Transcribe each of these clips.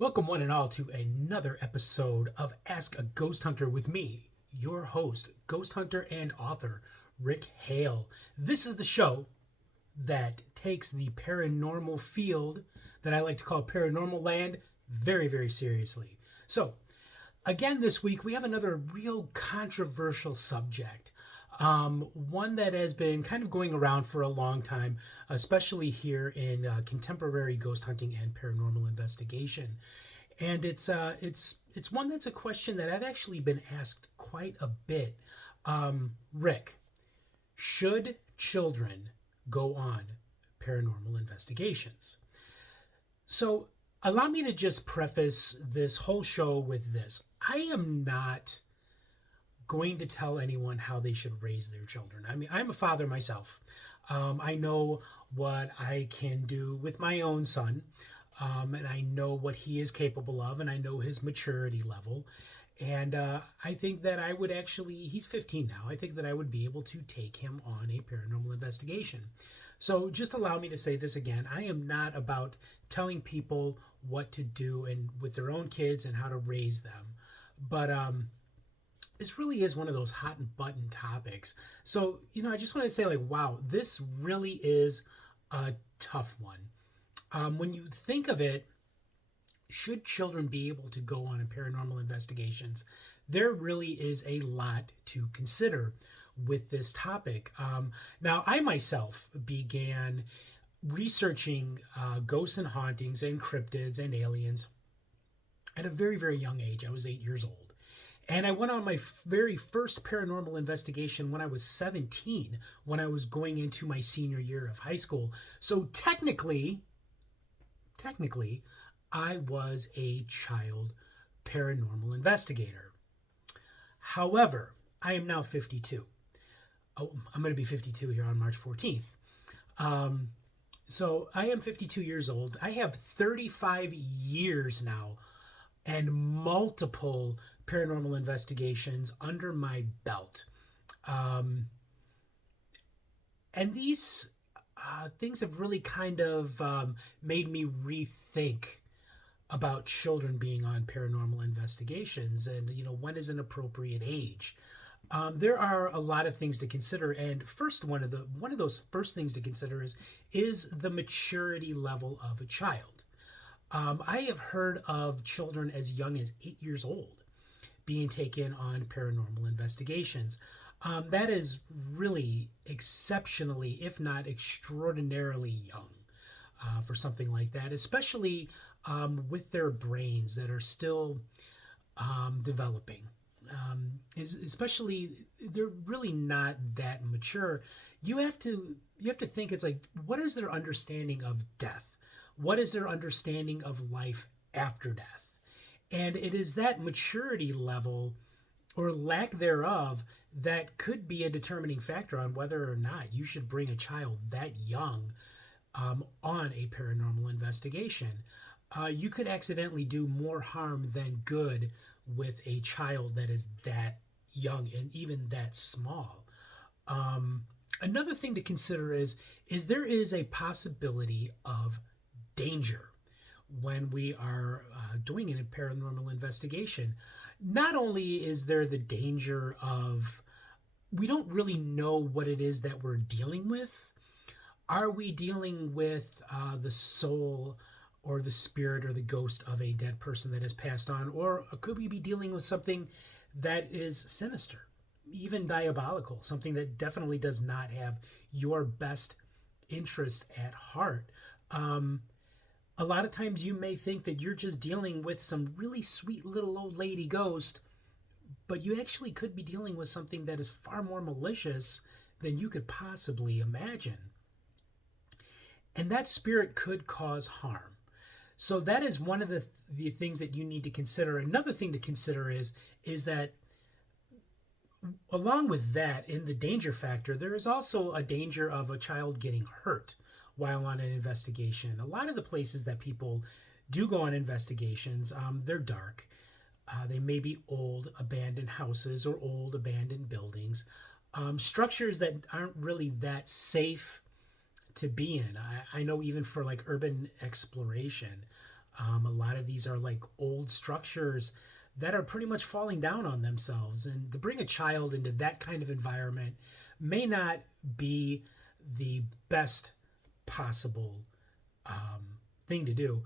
Welcome, one and all, to another episode of Ask a Ghost Hunter with me, your host, ghost hunter and author, Rick Hale. This is the show that takes the paranormal field that I like to call paranormal land very, very seriously. So, again, this week we have another real controversial subject. One that has been kind of going around for a long time, especially here in contemporary ghost hunting and paranormal investigation. And it's one that's a question that I've actually been asked quite a bit. Rick, should children go on paranormal investigations? So allow me to just preface this whole show with this. I am not going to tell anyone how they should raise their children. I mean, I'm a father myself. I know what I can do with my own son, and I know what he is capable of, and I know his maturity level. And I think that I would actually, he's 15 now, I think that I would be able to take him on a paranormal investigation. So just allow me to say this again. I am not about telling people what to do and with their own kids and how to raise them. But this really is one of those hot and button topics. So, I just want to say, like, wow, this really is a tough one. When you think of it, should children be able to go on in paranormal investigations? There really is a lot to consider with this topic. Now, I myself began researching ghosts and hauntings and cryptids and aliens at a very, very young age. I was 8 years old. And I went on my very first paranormal investigation when I was 17, when I was going into my senior year of high school. So technically, I was a child paranormal investigator. However, I am now 52. Oh, I'm going to be 52 here on March 14th. So I am 52 years old. I have 35 years now and multiple paranormal investigations under my belt. And these things have really kind of made me rethink about children being on paranormal investigations and, when is an appropriate age. There are a lot of things to consider, and first one of those first things to consider is the maturity level of a child. I have heard of children as young as 8 years old being taken on paranormal investigations. That is really exceptionally, if not extraordinarily young for something like that, especially with their brains that are still developing. Especially, they're really not that mature. You have to think, it's like, what is their understanding of death? What is their understanding of life after death? And it is that maturity level or lack thereof that could be a determining factor on whether or not you should bring a child that young on a paranormal investigation. You could accidentally do more harm than good with a child that is that young and even that small. Another thing to consider is there is a possibility of danger when we are doing a paranormal investigation. Not only is there the danger of we don't really know what it is that we're dealing with. Are we dealing with the soul or the spirit or the ghost of a dead person that has passed on? Or could we be dealing with something that is sinister, even diabolical, something that definitely does not have your best interest at heart? A lot of times you may think that you're just dealing with some really sweet little old lady ghost, but you actually could be dealing with something that is far more malicious than you could possibly imagine. And that spirit could cause harm. So that is one of the things that you need to consider. Another thing to consider is that along with that, in the danger factor, there is also a danger of a child getting hurt while on an investigation. A lot of the places that people do go on investigations, they're dark. They may be old abandoned houses or old abandoned buildings, structures that aren't really that safe to be in. I know even for like urban exploration, A lot of these are like old structures that are pretty much falling down on themselves. And to bring a child into that kind of environment may not be the best possible thing to do.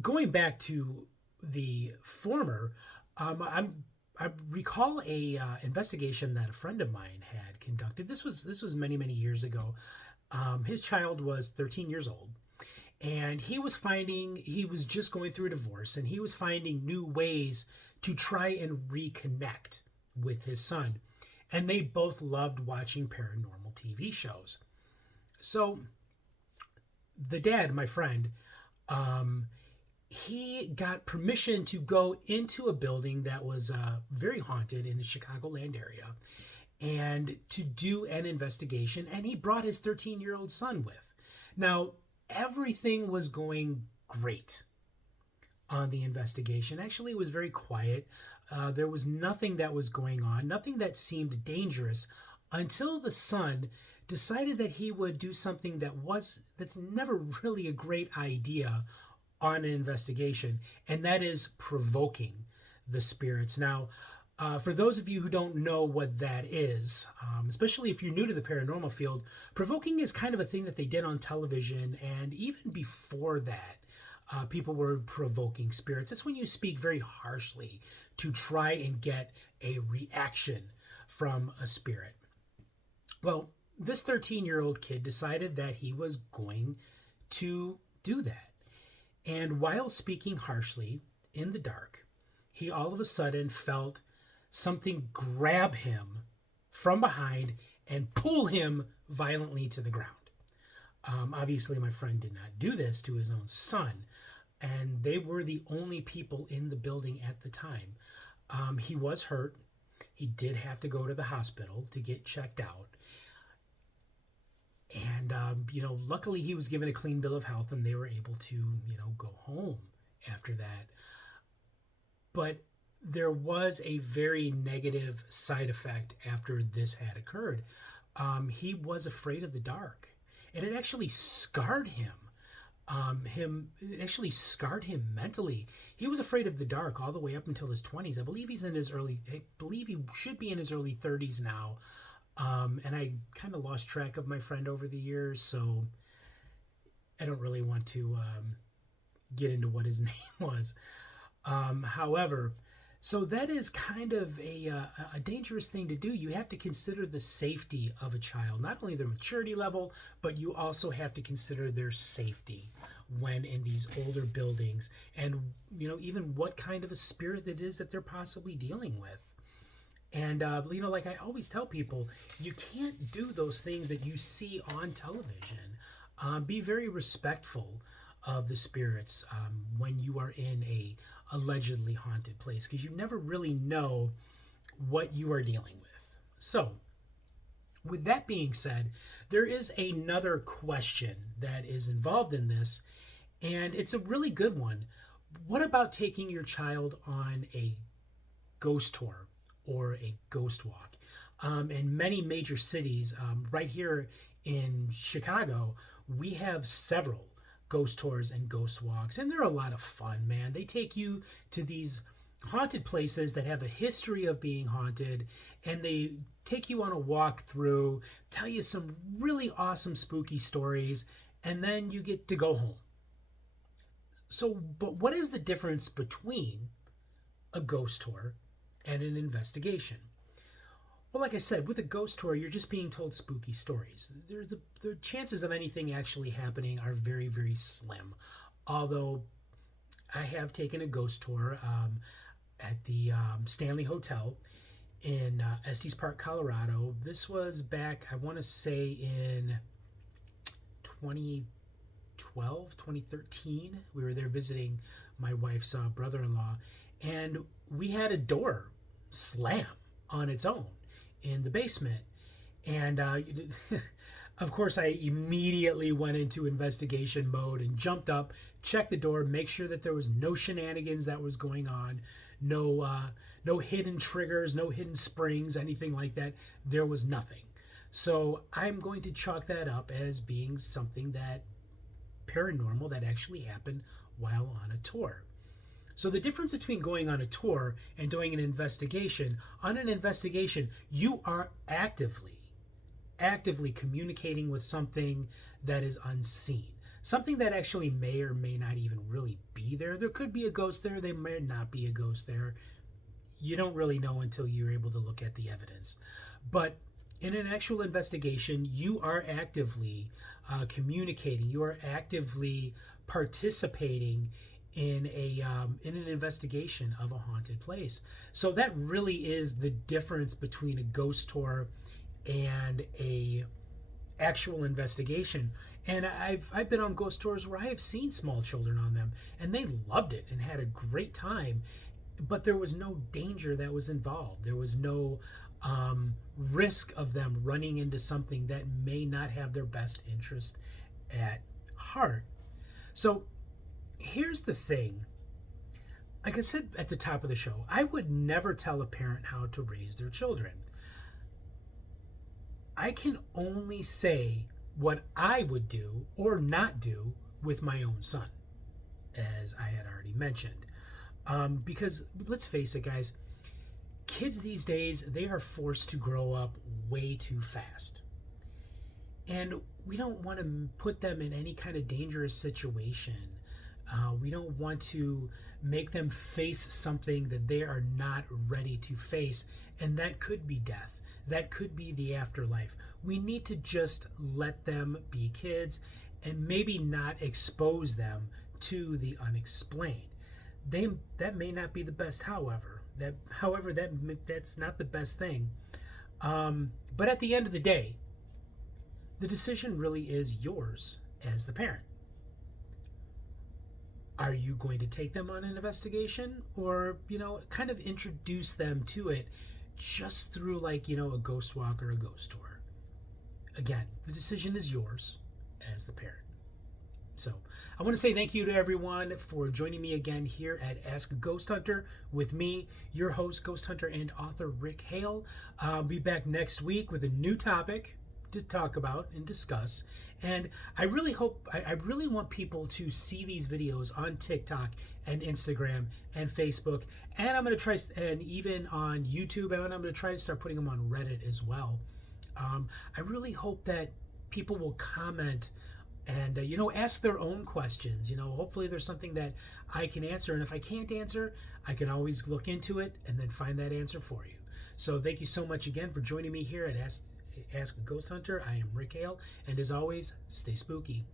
Going back to the former, I recall a investigation that a friend of mine had conducted. This was many years ago. His child was 13 years old, and he was just going through a divorce, and he was finding new ways to try and reconnect with his son. And they both loved watching paranormal TV shows. So the dad, my friend, he got permission to go into a building that was very haunted in the Chicagoland area and to do an investigation. And he brought his 13-year-old son with. Now, everything was going great on the investigation. Actually, it was very quiet. There was nothing that was going on, nothing that seemed dangerous, until the son decided that he would do something that's never really a great idea on an investigation, and that is provoking the spirits. Now, for those of you who don't know what that is, especially if you're new to the paranormal field, provoking is kind of a thing that they did on television, and even before that, people were provoking spirits. That's when you speak very harshly to try and get a reaction from a spirit. Well, this 13-year-old kid decided that he was going to do that. And while speaking harshly in the dark, he all of a sudden felt something grab him from behind and pull him violently to the ground. Obviously, my friend did not do this to his own son, and they were the only people in the building at the time. He was hurt. He did have to go to the hospital to get checked out. And, luckily he was given a clean bill of health and they were able to, go home after that. But there was a very negative side effect after this had occurred. He was afraid of the dark, and it actually scarred him. It actually scarred him mentally. He was afraid of the dark all the way up until his 20s. I believe he should be in his early 30s now. And I kind of lost track of my friend over the years, so I don't really want to get into what his name was. However, so that is kind of a dangerous thing to do. You have to consider the safety of a child, not only their maturity level, but you also have to consider their safety when in these older buildings, and even what kind of a spirit it is that they're possibly dealing with. And, like I always tell people, you can't do those things that you see on television. Be very respectful of the spirits when you are in a allegedly haunted place, because you never really know what you are dealing with. So, with that being said, there is another question that is involved in this, and it's a really good one. What about taking your child on a ghost tour or a ghost walk? In many major cities, right here in Chicago, we have several ghost tours and ghost walks, and they're a lot of fun, man. They take you to these haunted places that have a history of being haunted, and they take you on a walk through, tell you some really awesome spooky stories, and then you get to go home. So, but what is the difference between a ghost tour and an investigation? Well, like I said, with a ghost tour, you're just being told spooky stories. The chances of anything actually happening are very, very slim. Although I have taken a ghost tour at the Stanley Hotel in Estes Park, Colorado. This was back, I want to say, in 2012, 2013. We were there visiting my wife's brother-in-law, and we had a door slam on its own in the basement. And of course, I immediately went into investigation mode and jumped up, checked the door, make sure that there was no shenanigans that was going on, no hidden triggers, no hidden springs, anything like that. There was nothing. So I'm going to chalk that up as being something that paranormal that actually happened while on a tour. So the difference between going on a tour and doing an investigation, on an investigation, you are actively communicating with something that is unseen. Something that actually may or may not even really be there. There could be a ghost there, there may not be a ghost there. You don't really know until you're able to look at the evidence. But in an actual investigation, you are actively communicating, you are actively participating in an investigation of a haunted place. So that really is the difference between a ghost tour and a actual investigation. And I've been on ghost tours where I have seen small children on them, and they loved it and had a great time. But there was no danger that was involved. There was no risk of them running into something that may not have their best interest at heart. So here's the thing. Like I said at the top of the show, I would never tell a parent how to raise their children. I can only say what I would do or not do with my own son, as I had already mentioned. Because let's face it, guys, kids these days, they are forced to grow up way too fast. And we don't want to put them in any kind of dangerous situation. We don't want to make them face something that they are not ready to face. And that could be death. That could be the afterlife. We need to just let them be kids and maybe not expose them to the unexplained. That may not be the best, that's not the best thing. But at the end of the day, the decision really is yours as the parent. Are you going to take them on an investigation, or, kind of introduce them to it just through a ghost walk or a ghost tour? Again, the decision is yours as the parent. So I want to say thank you to everyone for joining me again here at Ask a Ghost Hunter with me, your host, Ghost Hunter and author Rick Hale. I'll be back next week with a new topic to talk about and discuss. And I really want people to see these videos on TikTok and Instagram and Facebook. And I'm going to try, and even on YouTube, and I'm going to try to start putting them on Reddit as well. I really hope that people will comment and, ask their own questions. Hopefully there's something that I can answer. And if I can't answer, I can always look into it and then find that answer for you. So thank you so much again for joining me here at Ask a Ghost Hunter. I am Rick Hale. And as always, stay spooky.